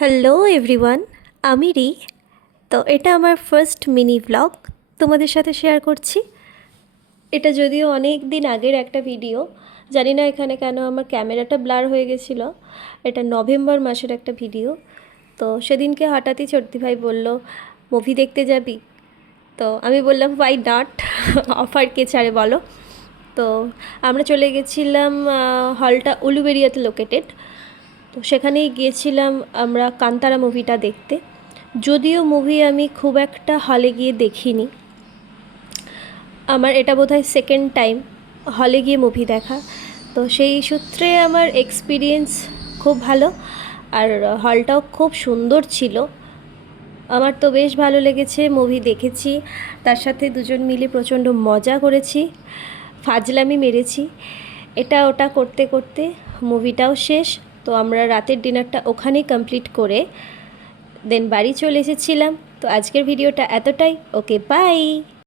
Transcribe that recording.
Hello everyone, আমি রি। তো এটা আমার ফার্স্ট মিনি ব্লগ তোমাদের সাথে শেয়ার করছি। এটা যদিও অনেক দিন আগের একটা ভিডিও, জানি না এখানে কেন আমার ক্যামেরাটা ব্লার হয়ে গেছিলো। এটা নভেম্বর মাসের একটা ভিডিও। তো সেদিনকে হঠাৎই ছোট্টি ভাই বলল, মুভি দেখতে যাবি? তো আমি বললাম হোয়াই নট, অফার কে ছাড়ে বলো। তো আমরা চলে গেছিলাম, হলটা উলুবেড়িয়াতে লোকেটেড। তো সেখানেই গিয়েছিলাম আমরা কান্তারা মুভিটা দেখতে। যদিও মুভি আমি খুব একটা হলে গিয়ে দেখিনি, আমার এটা বোধহয় সেকেন্ড টাইম হলে গিয়ে মুভি দেখা। তো সেই সূত্রে আমার এক্সপিরিয়েন্স খুব ভালো, আর হলটাও খুব সুন্দর ছিল। আমার তো বেশ ভালো লেগেছে, মুভি দেখেছি, তার সাথে দুজন মিলে প্রচণ্ড মজা করেছি, ফাজলামি মেরেছি, এটা ওটা করতে করতে মুভিটাও শেষ। তো আমরা রাতের ডিনারটা ওখানেই কমপ্লিট করে দেন বাড়ি চলে এসেছিলাম। তো আজকের ভিডিওটা এতটাই। ওকে, বাই।